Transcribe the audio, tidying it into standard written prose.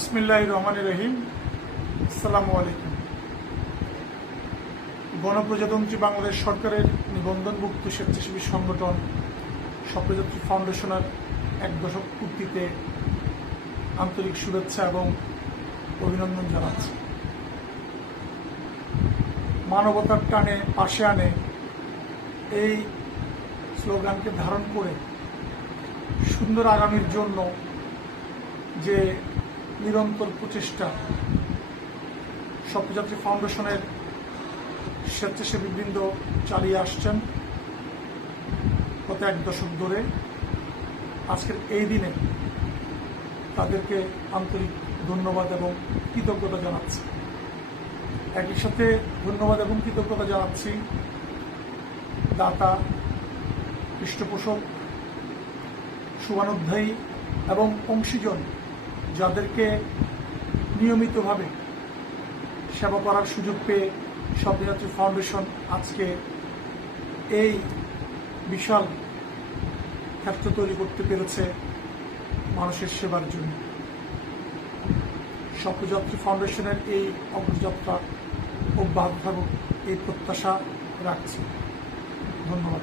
বিসমিল্লাহির রহমানির রহিম। আসসালামু আলাইকুম। গণপ্রজাতন্ত্রী বাংলাদেশ সরকারের নিবন্ধনভুক্ত স্বেচ্ছাসেবী সংগঠন স্বপ্নযাত্রী ফাউন্ডেশনের 1 দশক পূর্তিতে আন্তরিক শুভেচ্ছা এবং অভিনন্দন জানাচ্ছি। মানবতার টানে পাশে আনে এই স্লোগানকে ধারণ করে সুন্দর আগামীর জন্য যে নিরন্তর প্রচেষ্টা স্বপ্নযাত্রী ফাউন্ডেশনের স্বেচ্ছাসেবীবৃন্দ চালিয়ে আসছেন গত 1 দশক ধরে, আজকের এই দিনে তাদেরকে আন্তরিক ধন্যবাদ এবং কৃতজ্ঞতা জানাচ্ছি। একই সাথে ধন্যবাদ এবং কৃতজ্ঞতা জানাচ্ছি দাতা, পৃষ্ঠপোষক, শুভানুধ্যায়ী এবং অংশীজন যাদেরকে নিয়মিতভাবে সেবা করার সুযোগ পেয়ে স্বপ্নযাত্রী ফাউন্ডেশন আজকে এই বিশাল ক্ষেত্র তৈরি করতে পেরেছে মানুষের সেবার জন্য। স্বপ্নযাত্রী ফাউন্ডেশনের এই অগ্রযাত্রা অব্যাহত থাকুক এই প্রত্যাশা রাখছি। ধন্যবাদ।